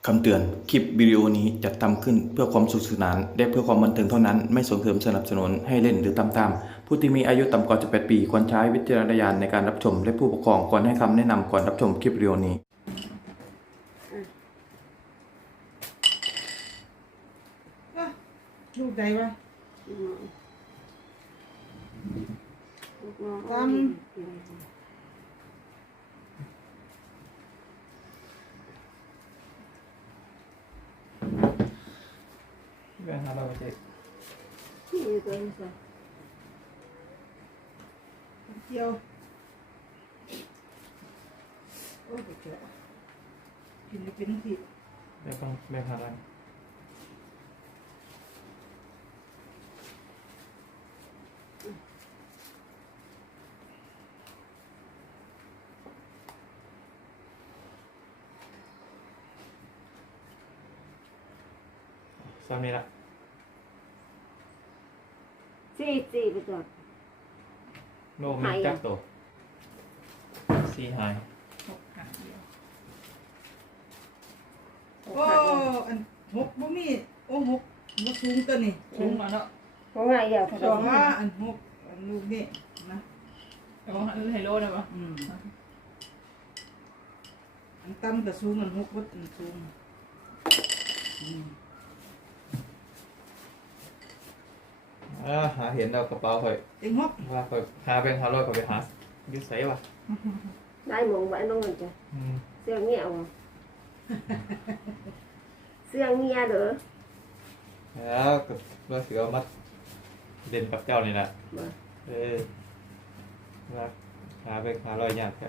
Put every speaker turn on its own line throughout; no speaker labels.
คำเตือนคลิปวิดีโอนี้จัดทำขึ้นเพื่อความสนุกสนานและเพื่อความบันเทิงเท่านั้นไม่ส่งเสริมสนับสนุนให้เล่นหรือตามตามผู้ที่มีอายุต่ำกว่า18 ปีควรใช้วิจารณญาณในการรับชมและผู้ปกครองควรให้คำแนะนำก่อนรับชมคลิปวิดีโอนี้
ลูกใดวะตำ
เรื่องอะไรเจ๊
ที่อยู่ตัวนี้สิเที่ยวโอ้ยเจ๋อกินได้เป็นที่
เรื่องต้องเรื่องอะไรซ้ำนี้ละ
สี่ไปก่อน
โลมีจักตัวสี่หาย
โอ้อันหกบ่มีโอ้หกบ่สูงตัวนี้
สูงมาเนาะ
เพราะว่าอย่า
สองว่าอันหกอันลูกนี่นะ
แต่ว่าไฮโลได้ปะ
อันต่ำกับสูงอันหกบ่อันสูง
หาเห็นเรากระเป๋าคอย
เต็งหก
ว่าคอยหาเป็น500ก็ไปหายึดใส่วะ
ได้หมองไว้น้องมันจ้ะเสื้อเงี้ยวเสื้อเงี้ยเด้อ
แล้วก็ว่าเสือมัดเด่นกับเจ้านี่แหละว่าหาเป็น500ยากแค่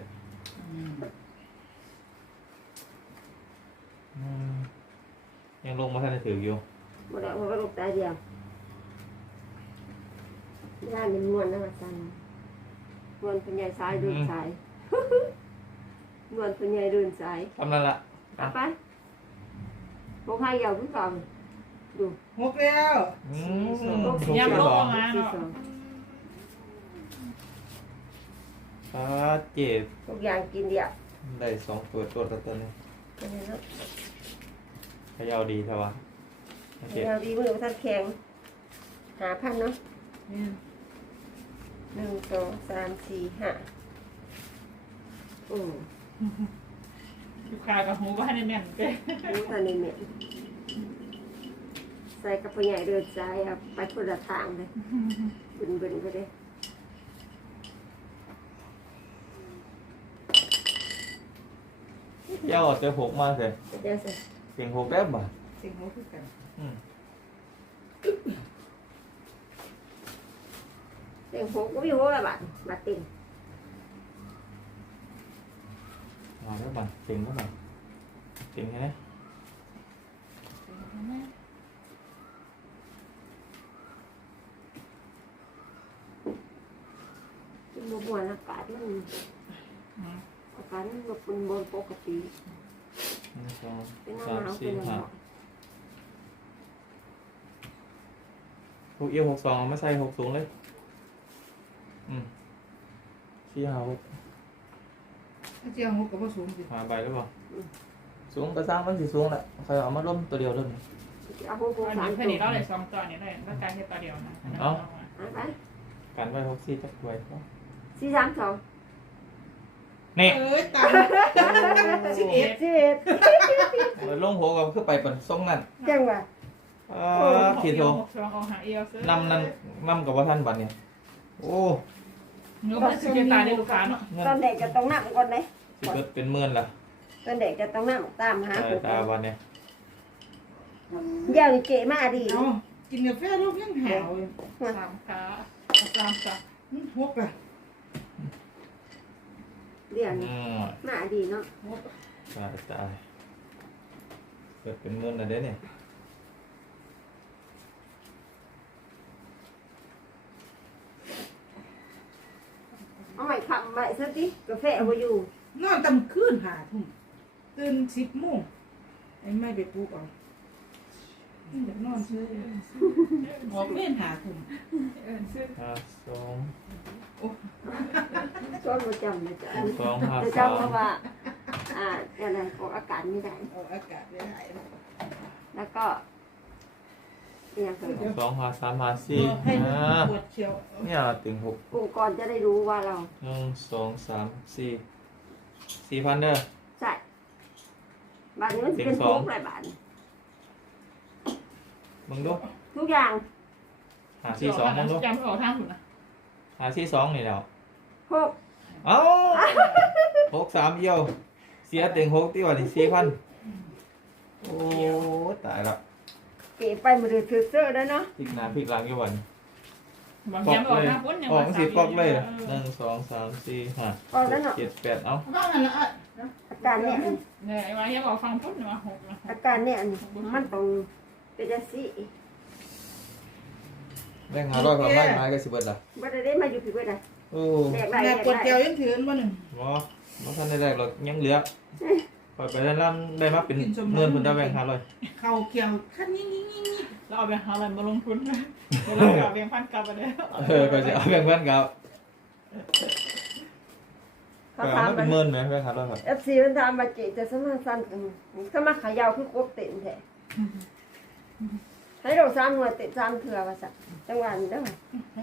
ยังลงมาท่านได้ถืออยู่
บ่ได้ว่าลูกตาเดียวย่านเป็นมวนนะว่าซั่นมวนเป็นใหญ่สายเดินสายมวนเป็นใหญ่เดินสาย
ทำนั่นละ
เอาไปพวกให้ยาวขึ้นก่อนดู
หกแล้ว
ยังลงมา
ที่
เนาะ
สอง
เจ็บ
ทุกอย่างกินเดียว
ได้2ตัวตัวนี้
เป็นไงเนาะ
ขยาวดีใช่ปะเจ็บ
ยาวดีมือท่านแข็ง5,000เนาะ
นี่
1 2 3 4 5โอ้
ลูกค้ากับหูว่าให้แน่นๆเด้
รู้ทันนี่เนี่ยใส่กับผู้ใหญ่เดินสายเอาไปคนละทางเลยบึนๆไปเลย
ยาวจะหกมากเลย
เดี๋ยวสิ
เสียงหกได้บ่ะ
เต็งหกคือกัน
เรื่องหกก็มีหกละบาทบาทติ่ง
มาแล้วบ่ะเสียงก็บ่ะเสียงแค่ไหน
ที่มวนอากาศมันเป็นบนปกติ
1 2
เป็นหน้าหนาว
3
เป็นห
4
นาว
5 6เอี่ยว62เอามาใส่6สูงเลย4 5 6
ถ้าเจ้าหกก็บ่สูงสิ
มาใบแล้วบ่สูงก็สร้างมันสิสูงแหละใครเอามาล้มตัวเดียวเลย
เอาหก
อัน
สาม
นี้แค่
ตัว
นี้เราเลย2ตัวนี้ได้แล้วการแค่ตัวเดียวนะ
เอาไป
กันไว้64จักไว้
4 3 2
นี่
เอ้ยตาม11
11
มันลงหัวก็คือไปเป็นทรงนั่น
จังหวะ
ขีดโท
ช่วงเอาหาเอวซื้อน
ำกับว่าท่านบัดเนี่ยโอ้
เนื้อมันจะตายในลูกค้าเนาะ
ตอนเด็กจะต้องนั่งก่อนเลย
สิเกิดเป็นหมื่นล่ะ
ตอนเด็กจะต้องนั่งตามหา
ตาบัดเนี่ย
เดี๋ยวเก๋มาดี
เอากินกาแฟลูกยังหาว
3ขา3ขา
หกอ่ะ
เดี๋ยวนี้มาดีเนาะ
ตายเกิดเป็นหมื่นแล้วเด้เนี่ย
เอาใหม่ขับใหม่ซะสิกาแฟเอาอยู่
นอนตำคืนหาทุ่มตื่น10 โมงไอ้ไม่ไปปลุกเอาอยากนอนเฉยออกเล่นหาทุ่ม
ซื้อ
2
ชวนประจำเลยจ้ะ
2 5
ประจำเพราะว่า
3
อะไรออกอากาศไม่ได้
ออกอากาศได้หายนะ
แล้วก็เนี่ยคือ
สองหาสามหาสี่
ให้
À.
ปวดเชียว
เนี่ยถึงหก
องค์กรจะได้รู้ว่าเรา
หนึ่งสองสามสี่4,000เด้อ
ใช่บาทนี้มันจะเป็น
เต็งสอง
ทุกหลายบาท
มึงดู
ทุกอย่าง
หา4-2มึงดู
จำออกทางหุ่นนะ
หา4-2นี่แล้ว
หก
เอ้า6-3เอี่ยวเสียเต็ง6ที่ว่านี่4,000โอ้ตายละ
เก๋ไปมือถือเสื้อแล้วเนาะ
พลิกหน้าพลิกหลังอยู่วัน
บาง
ป
ที
อก
ออก
เลย
ทางพุ่นยัง
ออกสิปอกเลย
เอ
หนึ่
อง
สองสามสี่ห้า
ออกแล้วเนาะ
เจ็ดแปดเอ้า
ก็นั่นแหละ
อาการเนี่ย
เนี่ยไอ้วายังออกฟังพุ่นมาหกนะ
อาการเนี่ยมันต้องเป็นจังซี่
แบ่ง500ความไม้ไม้ก็สิเบิดล่ะ
บ่ได้มาอยู่ผิดเว้ยนะ
โอ้
แดกได้
แม่
แดก
ปวดเชียว
ได้
ยังถือมาหนึ่ง
บ่ทันได้แรกหรอกยังเหลือปล่อยไปแล้วล่ำได้มาเป็นเงินพุ่นได้แบ่ง500
เข่าเกี่ยวขั้นนี้นี่นี่นี่
เราเอาไปหาอะไรมาลงทุนนะเดี๋ยวเราเอาแบงค์พันกลับไปเลย
ก็สิเอาแบ่งเพื่อนกับ
เขา
ก็
ถาม
มัน
มั
เป็น
น
หมื่นไหมแบ่ง500ครับ
FC มันถามมาเจ๊จะสมาสั้นสมาขายาวคือกบเต็มแท้ให้เรา3หน่วยเต็ม3เทื่อว่าซั่นจังหวะนี้เด้อ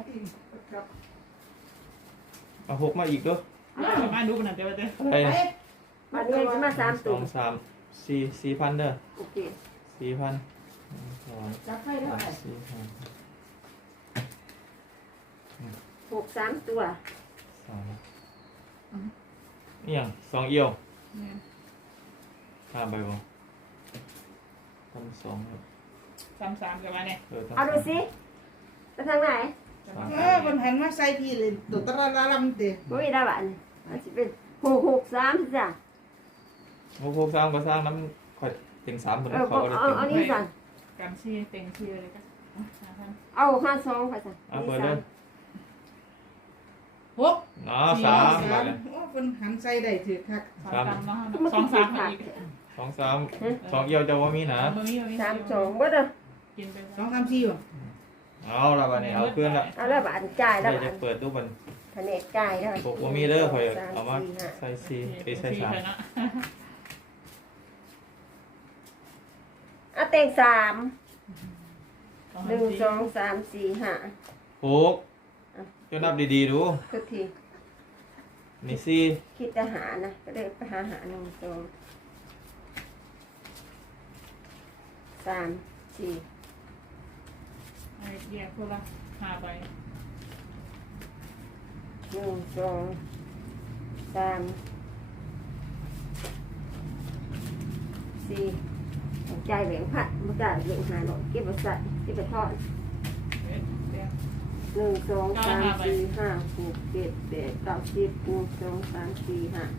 เอา6มาอีกเด้อ
มาดูกันหน่อยเดี๋ยวเดี๋ยว
ไป
วันนี้จะมา3
ส
ตัว
องสาม4,000เด้อ
โอเค
4,000
จับไฟได้ไหม
4 5
6 3ตัว
3นี่ยัง2เอี่ยว5ใบบ่2ครับ
สามกันมาเนี่ย
เอาดูสิไปทางไหน
คนหันมาใส่พี่เลยตัวตะละลำเตะ
บ่มีได้บาทนี่มันสิเป็น663จ้ะ
6 3ก็สร้างน้ำข่อยเต็ง3พุ่น
เออ
เขาก็ได้
เอา
เต็ง
นี่สั่น
กันซี่เต็งซี่อะไรกัน
เอา52ค่ะสั่น
เอาเปิดเด้อ
หก
เนาะ3บาทเลย
โอ้คนหันใส่ได้ถือคัก
สามเนาะสองสามอีก
2 3 2เอี่ยวจะว่ามีนะ
มือมี
32บ่เด้อ
กินไป
สองสามสี่ว่ะ
เอาละบัดนี้เอาคืนละ
เอาแล้วบาทจ่ายแล้ว
ใคร
บา
จะ
ท
เปิดดูบัน
แผนกจ่ายแล้ว
ปกว่ามีเด้อข่อยเอามาใส่4ไปใส่3
นะ
อ่ะเต็ง3 1 2 3 4 5
6จะนับดีๆดู
คือที
นี่4
คิดจะหานะก็เลยไปหา1 2 3 4
ไอ้แยกคนละ5ใบ
1 2 3 4จ่ายแบ่งพัดบ่จ่ายแบ่งหาหน่อยเก็บไว้ใส่เก็บไว้ทอด 1 2 3 4 5 6 7 8 9 10 1 2 3 4 5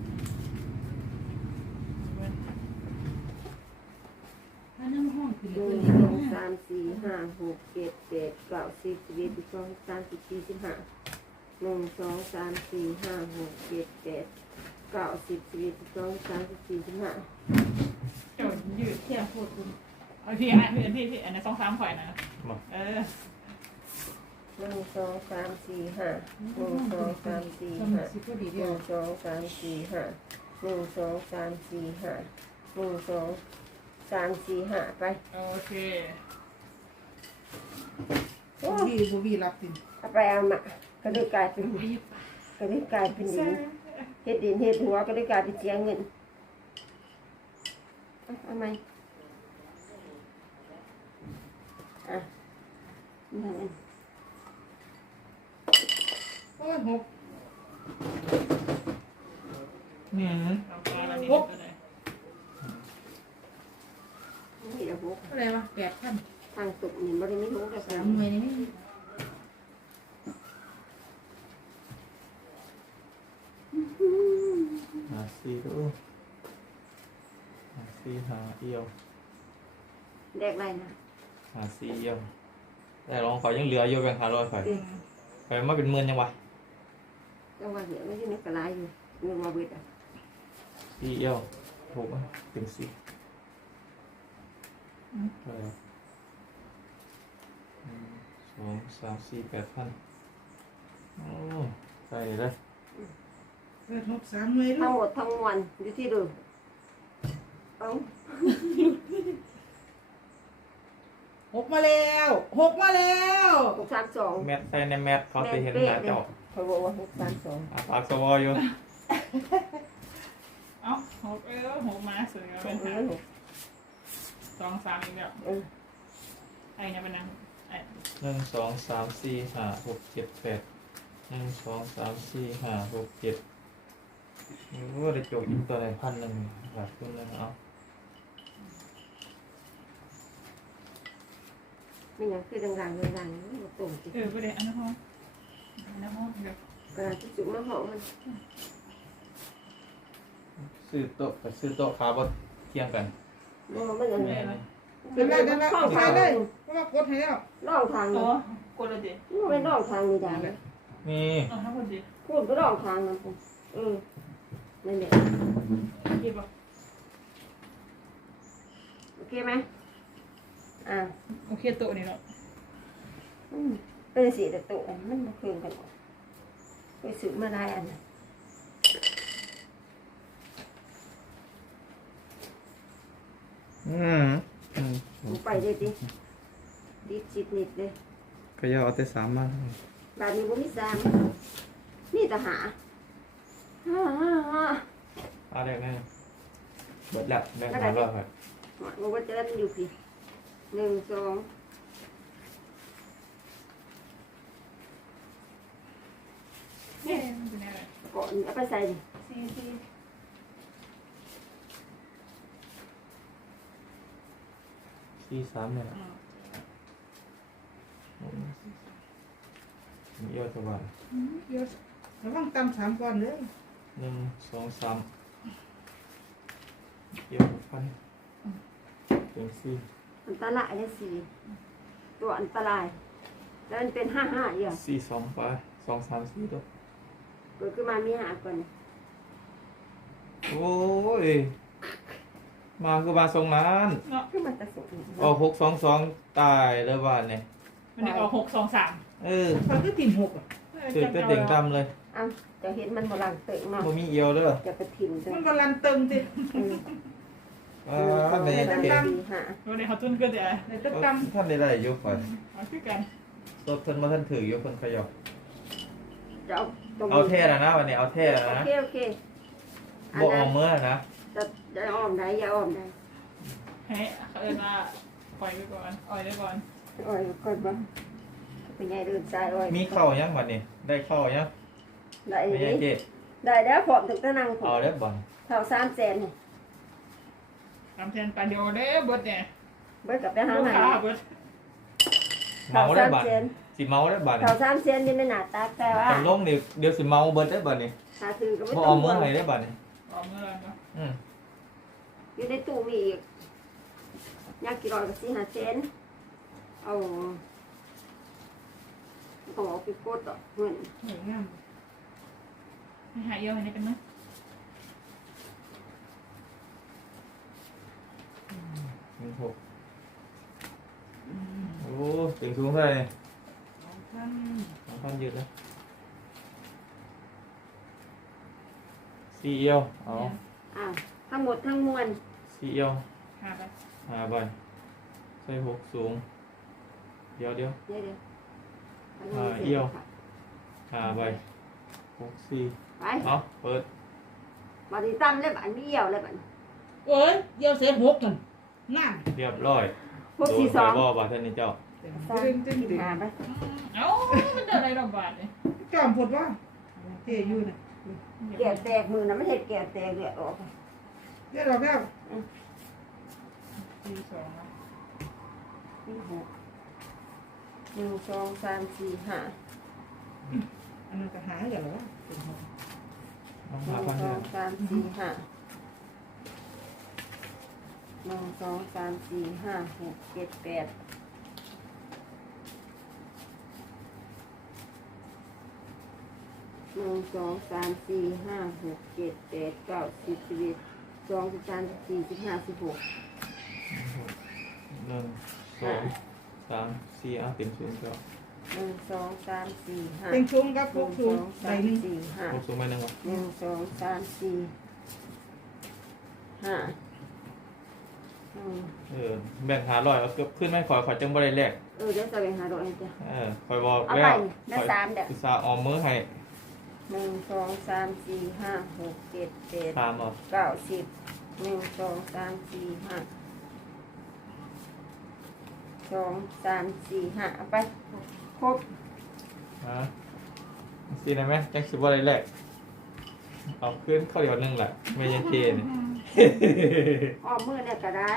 อันนั้นห้องคือ
1
เพื่อน
2 3 4 5 6 7 8 9 10 11 12 13 14 15 1 2 3 4 5 6 7 8 9 10 11 12 13 14 15
เจ้ายืดเที่ยงพูดคุณเอาพี่อันพี่อันนี้สองสามข่อยนะเออ
1 2 3 4 5 1 2 3 4 5
สิพอดีเดี
1
ยว
2 3 4 5 1 2 3 4 5 1 2 3 4 5ไป
โอเค
บูบี้รับติน
เอาไปเอามาก็ได้กลายเป็นก็ได้กลายเป็นดินเฮ็ดดินเฮ็ดหัวก็ได้กลายเป็นเสียเงินเอาไหมอ่ะนั่นเอง
โอ้ยหก
เอาปลาละนิดก็ได้
นี่เดี๋ยวบุก
อะไรวะ8,000
ทางตุกนี่บ่ได้มีหูกับ
สามหน่วยนี่
4ดู4 5เอี่ยว
แดกไรนะ
4เอี่ยวแต่ลองข่อยยังเหลืออยู่แบ่ง500ข่อยข่อยมาเป็นหมื่นยังวะ
จังหวะเดี๋ยวไม่ใช่ในกระไรอยู่เงินมาเบิดอ่ะ
4เอี่ยว6อ่ะเป็น4เท่าไหร่1 2 3 4 8,000โอ้ใส่เลย
หก3หน่วย
ทั้
ลู
ง
ก
หมดทั้งมวลอยู่ที่เดิมเอา
หกมาแล้วหกมาแล้ว
632
แมทใส่ในแมทเขาจะเห็นหน้าจอ
เขาบอกว่า632
ปากสวออยู่
เอ้าหกหกมาสวยแล้วเป็นหาสองสามอีกแล้ว
เออ
ไอ้เนี่ยเป็นนังไอ้
หนึ่งสองสามสี่ห้าหกเจ็ดแปดหนึ่งสองสามสี่ห้าหกเจ็ดนี่ก็ได้โจกอีกตัวไหน1,000บาทขึ้นเลยเอา
ไม่งั้นคือดังๆดังๆมันตรงสิ
ประเดี๋ยวอันนั้นห้องเดี๋ยว
กระดาษที่จุกมาเหาะมัน
ซื้อโต๊ะกับซื้อโต๊ะขาบดเที่ยงกัน
มันอัน
ไม่
นี้
อะไร
นั่นแหละนั่นแหละ
ข้อ
ใส่
ทาง
เล
เลย ย
เพราะว่ากดให้แล้ว
ร่องทาง
อ๋
เล
อย กดเลยดิ
มันไม่ร่องทางนี่ได้
นี่
อ๋อทั้งหมดดิ
พูดก็ร่องทางนะผมนั่นแหละ
เก็บป่ะ
โอเคไหมà
โอเคโต๊ะนี่เนาะ
เป็นสีแต่ตัวมันมาคืนกันไปซื้อมาได้อันนั้น
อืม
ไปเลยดิดิจิตนิดเลย
ก็ยาเอาแต่3มา
แบบนี้บ่มีสามนี่แต่หาฮ่า
เอาแรกนั่นเบิดละแบ่งมาแล้วครับ
มันว่าจะได้มันอยู่พี่1 2
เนี่ยมันเป็นอะไร
ก่อนเอาไปใส่ดิ
43เนี่ยมีเยอะตัวบ้าน
เดี๋ยวระวังตำสามก่อนเลย
1 2 3เยอะพันเป็น4
อันตรายเลยสี่ตัวอันตรายแล้วมันเป็น5อย่าง
4 2ไป2 3 4ตัว
เกิดขึ้นมามีหาก่อน
โอ้ยมาคือมาทรงนั้น
เนาะ
ขึ้นมาตะสุก
ออก622ตายเลยบ้านเนี่ย
มันนี่ออก6 2 3
มันก็ติ่มหกอ่ะ
ตื่นก็เด่งดำเลย
อ้าวจะเห็นมันบลังเตะมา
บ่มีเอียวเด้อ
จะไปถิ่มจ้ะ
มันก็ลันเติงสิ
ท่านใด
4
เก่ง
5
วันนี้เขาตุ้นก็จะ
ในตึกต
ท่านใดได้อยู่ก่อน
เอาคือกัน
รถเพิ่นมาท่านถืออยู่เพิ่นขยับ
จะเอาตรง
เอาแท้แล้วนะวันนี้เอาแท้แล้วนะ
โอเคอัน
บ่อ
นั้
อน มเมื่อนะ
จะอ้อมได้อย่าอ้อมได้
ให้เขาเอิ้นว่าปล่อยไปก่อนอ่อยไปก่อน
อ้อยก่อนบ่เป็นไงเดินสายอ้อย
มีเข้ายังวันนี้ได้เข้ายัง
ได้
ไม่ใช่เจ๊
ได้แล้วพร้อมถึงตะนังผ
เอา
ม
ได้บ่อน
เท่า3แสนนี่
ทำแทนปลาเดียวเด้เบิดเนี่ย
เบิดกับไปหา
ลูก
ใหม่
ค้าเบิด
เมาได้บ่อน
3แสน
สิเมาได้บ่อน
เท่า3แสนนี่ในหน้าตาแต่ว่า
กันลงเดี๋ยวสิเมาเบิดได้บ่อนนี่
หาซื้อก็ไม่
บ่
ต้
อ
อ
อง มเมื่อไหร่ได้บ่อนนี่
ออกเมื่อไรเนาะ
อยู่ในตู้มีอีกยากกี่ร้อยก็4 5แสนเอาต้องเอาไปกดต่อเงิน
ำเหนื่อยงาม
ให้หาเยอะให้ได้กันมั้ย
6โอ้เก่งสูงเท่าไหร่
ท่าน
ท่านยืดแล้ว4เอียวเอา
อ้าวทั้งหมดทั้งมวล
4เอียว
หาไป
5ใบใส่6สูงเดี๋ยว
เดี๋ยว
5ใบ6 4
ไป
เอาเปิด
มาดีตั้มเลยบัดมีเหี่ยวเลยบัด
เอ้ยเยี่ยวเสียหกกันงาม
เรียบร้อย
พวก4 2
บ่บาท่านนี่เจ้า
ตึงตึงตึง
หาไป
เอ้ามันจะอะไรดอกบาทเนี่ย
จอมปวดว่าเทอยู่นะ
แก่แตกมือนะไม่เห็ดแก่แตกเดือดออก
เดี๋ยวเราแล้ว
ที่สอง
นี่หก1 2 3 4 5
อันนั้นก็หายกันแล้ว
น้อง
1
หาพันเดือน
2 3 4 5 1 2 3 4 5 6 7 8
1 2 3 4 5 เต็มสูงเจ้า
1 2 3 4 5
เต็งชุงครับพวกชุงใบหนึ่ง
หกสูงไปหนึ่งวะ
1 2 3 4 5
แบ่ง500แล้วเกือบขึ้นไม่ขอยจังบ่ได้แลก
เดี๋ยวจะไปหาดอกให้จ้ะ
คอยบอก
เอา
แล้
ไป
ว
ได้สามเด้อ
อุตส่าห์ออมมือให้
1 2 3 4 5 6 7 8
ตามเอา
9 10 1 2 3 4 5 2 3 4 5เอาไปครบ
ฮะสิได้ไหมจังสิบ่ได้แลกเอาขึ้นเข้าเดียวนึงแหละไม่ยังเกณฑ์
อ้อมมือเนี่ยก็ได้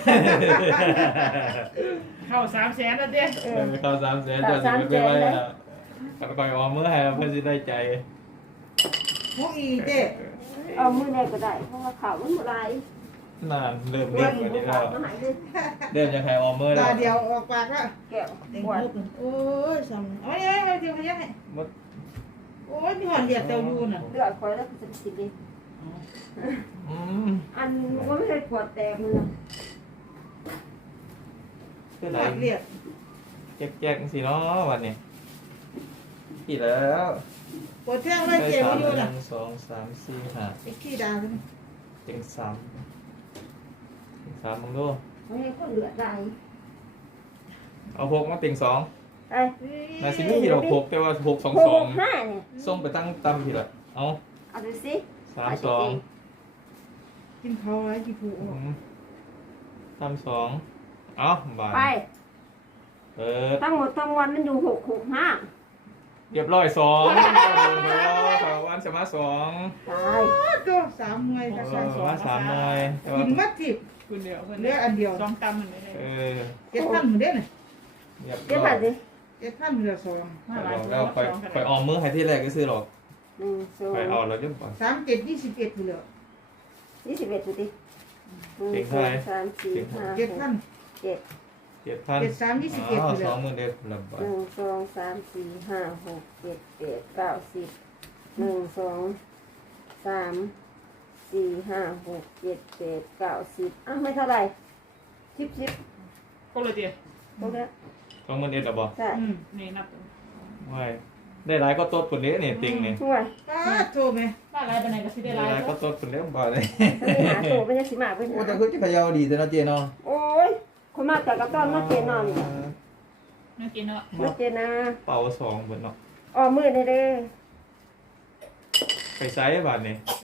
เข้า300,000แล้วเด้
เข้า300,000จะสิไปไว้แล้วคอยออมมือให้เพื่อสิได้ใจ
พวกอีเด้
อ้อมมือเนี่ยก็ได้เพราะว่าข่าวมันบ่หลาย
นานเริ่มเล่นกันนี้แล้ว
มาหายเลย
เริ่มจะใครออมมือแล้
ตาว เดียวออกปากแล้ว
แก้ว
เต็ง
ปวด
มุกโอ้ยสองเอาไว้เดี๋ยวให้
มด
โอ้ยพี่หอนเรียกเต้ายูน่ะ
เลือดคอยแล้วก็จะสิดิ
อืม
อันว่าไม่ให้ปวดแตกมือ
คือไหน
เรียก
แจ๊กๆสิเนาะวันนี้กี่แล้ว
ปวดแท่งไว้
ได้
เจ็บ
สาม
ยู
ห
น่ะ
นึ่งสองสามสี่ห้า
ไอ้ขี้ดาเลย
เต็งสามมึงดู
ไม่ให้คนเลือดไหล
เอาหกมาเต็ง2
ไป
นาซิมี่เราหกแต่ว่าหกสอง
ห
สอง
กห้าเนี่ย
ส่งไปตั้งตำผิดละเอา
เอาดูสิ
3
กินเขาไว้กี่ผู้
2ตำ2เอาบาท
ไป
เปิด
ทั้งหมดทั้งวันมันอยู่665
เรียบร้อย2วันสมา2
ตาย
ตัวสามหน่วย
เอ
ค่ะ
อวัน3หน่อยแต่ว่า
กินมัดทิพ
คุณเดียวเพิ่น
เหลืออันเดียว
2ตำมันได้
เออ
7,000หมือนเด้น่ะ
เรียบ
เดี๋ยว
ร้อ
ผ่าย นสิ
7,000เหลือสอง
มา
ไป
หลาย
บอกแล้วไปออมมือให้ที่แรกก็ซื้อหรอก
1 2
ไปเอาแล้วยุ่งก่อน
3 7 21เหลือ
21ดูดิ
เก่งเท่าไหร่
1 2 3 4 5
7,000
6 7
7,000
7 3 21
อ๋อ
เหลือ
20,000เด็ดระบาด
1 2 3 4 5 6 7 8 9 10 1 2 3 4 5 6 7 8 9 10ไม่เท่าไหร่10
ก็เลยเดียว
ตรงนี้
20,000เด็ดระบาด
ใช่
นี่นับ
ไม่ได้หลายก็ต้นคนนี้เนี่ยติงเนี่ย
ช่วย
ป้าโทรไหม
มาหลายปานใดก็สิได้
ได้
หลาย
หลายก็ต้นคนนี้บ่เลย
ไม่หาตัวไม่ใช่สิมาเป็น
โอ้แต่คือจะพยาวดีแต่เนาะเจเนาะ
โอ้ยคนมาแต่กระต้อนมาเจนอน
น่ากินเนาะ
มาเจนะ
เป่า2เบิดเนาะ
อ๋อมือนี่เด้
ไปไซส์บาทนี่